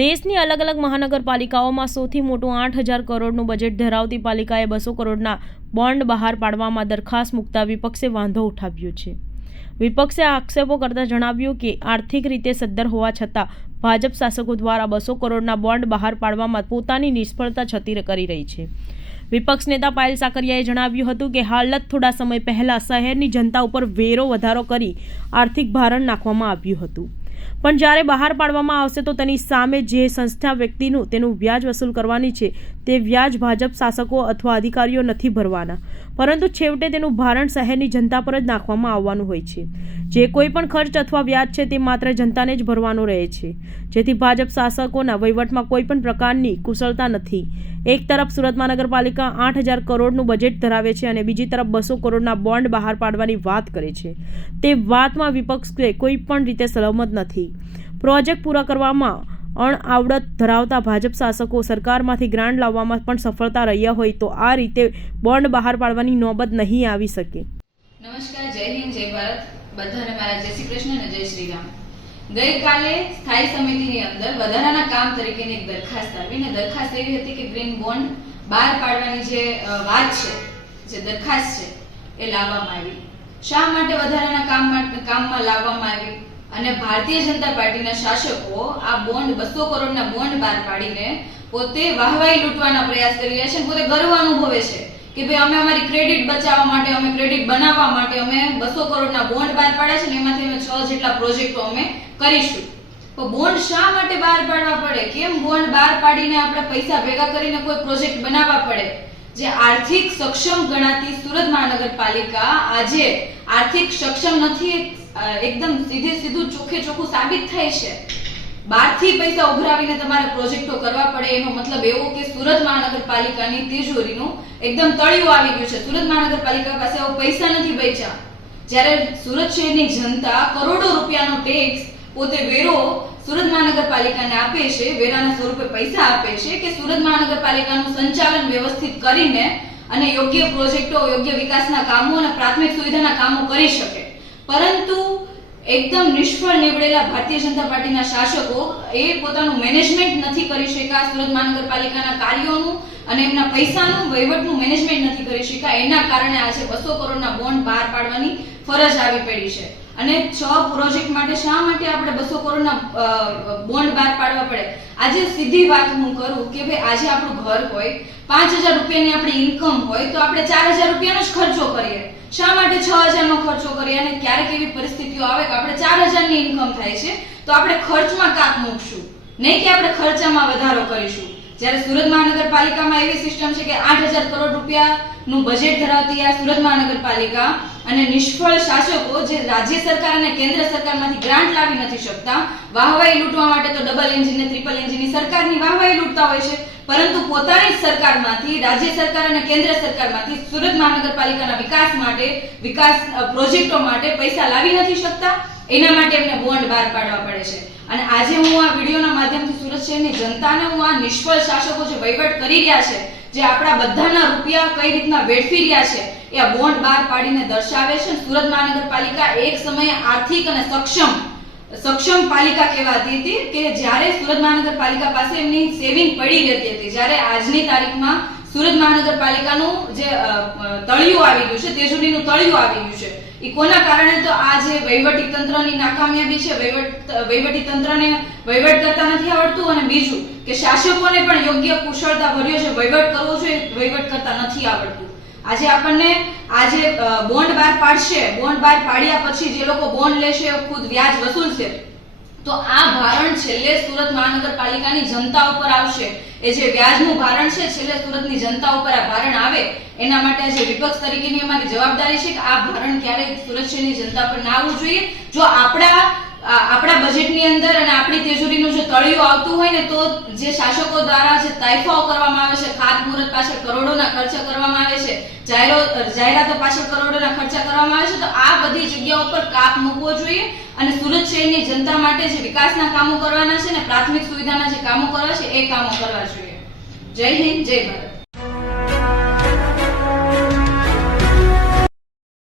દેશની અલગ અલગ મહાનગરપાલિકાઓમાં સૌથી મોટું 8,000 કરોડનું બજેટ ધરાવતી પાલિકાએ 200 કરોડના બોન્ડ બહાર પાડવામાં દરખાસ્ત મૂકતા વિપક્ષે વાંધો ઉઠાવ્યો છે। વિપક્ષે આક્ષેપો કરતા જણાવ્યું કે આર્થિક રીતે સદ્ધર હોવા છતાં ભાજપ શાસકો દ્વારા 200 કરોડના બોન્ડ બહાર પાડવામાં પોતાની નિષ્ફળતા છતી કરી રહી છે। વિપક્ષ નેતા પાયલ સાકરિયાએ જણાવ્યું હતું કે હાલ થોડા સમય પહેલા શહેરની જનતા ઉપર વેરો વધારો કરી આર્થિક ભારણ નાખવામાં આવ્યું હતું, પણ જ્યારે બહાર પાડવામાં આવશે તો તેની સામે જે સંસ્થા વ્યક્તિનું તેનું વ્યાજ વસૂલ કરવાની છે તે વ્યાજ ભાજપ શાસકો અથવા અધિકારીઓ નથી ભરવાના, પરંતુ છેવટે તેનું ભારણ શહેરની જનતા પર જ નાખવામાં આવવાનું હોય છે। જે કોઈ પણ ખર્ચ અથવા વ્યાજ છે તે માત્ર જનતાને જ ભરવાનો રહે છે, જેથી ભાજપ શાસકોના વહીવટમાં કોઈ પણ પ્રકારની કુશળતા નથી। એક તરફ સુરત મહાનગરપાલિકા 8,000 કરોડનું બજેટ ધરાવે છે અને બીજી તરફ 200 કરોડના બોન્ડ બહાર પાડવાની વાત કરે છે। તે વાતમાં વિપક્ષ કોઈ પણ રીતે સહમત નથી। પ્રોજેક્ટ પૂરા કરવામાં અણઆવડત ધરાવતા ભાજપ શાસકો સરકારમાંથી ગ્રાન્ટ લાવવામાં પણ સફળતા રહ્યા હોય તો આ રીતે બોન્ડ બહાર પાડવાની નોબત નહીં આવી શકે। નમસ્કાર, જય હિન્દ, જય ભારત। બધાને મારા જય શ્રી કૃષ્ણ અને જય શ્રી રામ। ગઈકાલે સ્થાયી સમિતિની અંદર વધારાના કામ તરીકેની એક દરખાસ્ત આવી અને દરખાસ્ત એવી હતી કે ગ્રીન બોન્ડ બહાર પાડવાની જે વાત છે, જે દરખાસ્ત છે એ લાવવામાં આવી। શા માટે વધારાના કામમાં લાવવામાં આવી અને ભારતીય જનતા પાર્ટીના શાસકો આ બોન્ડ 200 કરોડના બોન્ડ બહાર પાડીને પોતે વાહવાઈ લૂંટવાના પ્રયાસ કરી રહ્યા છે, પોતે ગર્વ અનુભવે છે કે ભાઈ અમે અમારી ક્રેડિટ બચાવવા માટે, અમે ક્રેડિટ બનાવવા માટે અમે 200 કરોડના બોન્ડ બહાર પાડ્યા છે ને એમાંથી અમે 6 જેટલા પ્રોજેક્ટો અમે કરીશું। તો બોન્ડ શા માટે બહાર પાડવા પડે? કેમ બોન્ડ બહાર પાડીને આપણે પૈસા ભેગા કરીને કોઈ પ્રોજેક્ટ બનાવવા પડે? જે આર્થિક સક્ષમ ગણાતી સુરત મહાનગરપાલિકા આજે આર્થિક સક્ષમ નથી, એકદમ સીધું ચોખ્ખું સાબિત થાય છે। બહારથી પૈસા ઉઘરાવીને તમારે પ્રોજેક્ટો કરવા પડે એનો મતલબ એવો કે સુરત મહાનગરપાલિકાની તિજોરીનું એકદમ તળિયું આવી ગયું છે। સુરત મહાનગરપાલિકા પાસે આવો પૈસા નથી બચ્યા, જ્યારે સુરત શહેરની જનતા કરોડો રૂપિયાનો ટેક્સ પોતે વેરો સુરત મહાનગરપાલિકાને આપે છે, વેરાના સ્વરૂપે પૈસા આપે છે કે સુરત મહાનગરપાલિકાનું સંચાલન વ્યવસ્થિત કરીને અને યોગ્ય પ્રોજેક્ટો, યોગ્ય વિકાસના કામો અને પ્રાથમિક સુવિધાના કામો કરી શકે, પરંતુ એકદમ નિષ્ફળ નીવડેલા ભારતીય જનતા પાર્ટીના શાસકો એ પોતાનું મેનેજમેન્ટ નથી કરી શક્યા, સુરત મહાનગરપાલિકાના કાર્યોનું અને એમના પૈસાનું વહીવટનું મેનેજમેન્ટ નથી કરી શક્યા। એના કારણે આજે 200 કરોડના બોન્ડ બહાર પાડવાની ફરજ આવી પડી છે। અને 6 પ્રોજેક્ટ માટે શા માટે આપણે 200 કરોડના બોન્ડ બહાર પાડવા પડે? આજે સીધી વાત હું કરું કે ભાઈ આજે આપણું ઘર હોય, 5,000 રૂપિયાની આપણી ઇન્કમ હોય તો આપણે 4,000 રૂપિયાનો જ ખર્ચો કરીએ। શા માટે 6,000 નો ખર્ચો કરીએ? અને ક્યારેક એવી પરિસ્થિતિઓ આવે કે આપણે 4,000 ની ઇન્કમ થાય છે તો આપણે ખર્ચમાં કાપ મૂકશું, નહીં કે આપણે ખર્ચામાં વધારો કરીશું। જ્યારે સુરત મહાનગરપાલિકામાં એવી સિસ્ટમ છે કે 8,000 કરોડ રૂપિયાનું બજેટ ધરાવતી આ સુરત મહાનગરપાલિકા અને નિષ્ફળ શાસકો જે રાજ્ય સરકાર અને કેન્દ્ર સરકારમાંથી ગ્રાન્ટ લાવી નથી શકતા, વાહવાઈ લૂંટવા માટે તો ડબલ એન્જિન ને ટ્રિપલ એન્જિનની સરકારની વાહવાઈ લૂંટતા હોય છે, પરંતુ પોતાની સરકારમાંથી, રાજ્ય સરકાર અને કેન્દ્ર સરકારમાંથી સુરત મહાનગરપાલિકાના વિકાસ માટે, વિકાસ પ્રોજેક્ટો માટે પૈસા લાવી નથી શકતા। એના માટે એમને બોન્ડ બહાર પાડવા પડે છે। અને આજે હું આ વિડીયોના માધ્યમથી સુરત શહેરની જનતાને હું આ નિષ્ફળ શાસકો જે વહીવટ કરી રહ્યા છે, જે આપણા બધાના રૂપિયા કઈ રીતના વેડફી રહ્યા છે એ આ બોન્ડ બહાર પાડીને દર્શાવે છે। સુરત મહાનગરપાલિકા એક સમયે આર્થિક અને સક્ષમ પાલિકા કહેવાતી હતી કે જ્યારે સુરત મહાનગરપાલિકા પાસે એમની સેવિંગ પડી રહેતી હતી, જ્યારે આજની તારીખમાં સુરત મહાનગરપાલિકાનું જે તળિયું આવી ગયું છે, તેજોરીનું તળિયું આવી ગયું છે, એ કોના કારણે? તો આ જે વહીવટી તંત્રની નાકામયાબી છે, વહીવટી તંત્રને વહીવટ કરતા નથી આવડતું, અને બીજું કે શાસકોને પણ યોગ્ય કુશળતા ભર્યો છે વહીવટ કરવો જોઈએ, વહીવટ કરતા નથી આવડતું। આજે આપણને આજે બોન્ડ બહાર પાડશે, બોન્ડ બહાર પાડ્યા પછી જે લોકો બોન્ડ લેશે ખુદ વ્યાજ વસૂલશે, તો આ ભારણ છેલ્લે સુરત મહાનગરપાલિકાની જનતા ઉપર આવશે। એ જે વ્યાજનું ભારણ છે છેલ્લે સુરતની જનતા ઉપર આ ભારણ આવે, એના માટે આજે વિપક્ષ તરીકેની અમારી જવાબદારી છે કે આ ભારણ ક્યારેય સુરત શહેરની જનતા પર ના આવવું જોઈએ। જો આપણા બજેટની અંદર અને આપણી તિજોરીનું જે તળિયું આવતું હોય ને, તો જે શાસકો દ્વારા જે તાઇફાઓ કરવામાં આવે છે, ખાતમુહૂર્ત પાછળ કરોડોના ખર્ચા કરવામાં આવે છે, જાહેરાતો પાછળ કરોડોના ખર્ચા કરવામાં આવે છે, તો આ બધી જગ્યાઓ પર કાપ મૂકવો જોઈએ અને સુરત શહેરની જનતા માટે જે વિકાસના કામો કરવાના છે ને, પ્રાથમિક સુવિધાના જે કામો કરવા છે એ કામો કરવા જોઈએ। જય હિન્દ, જય ભારત।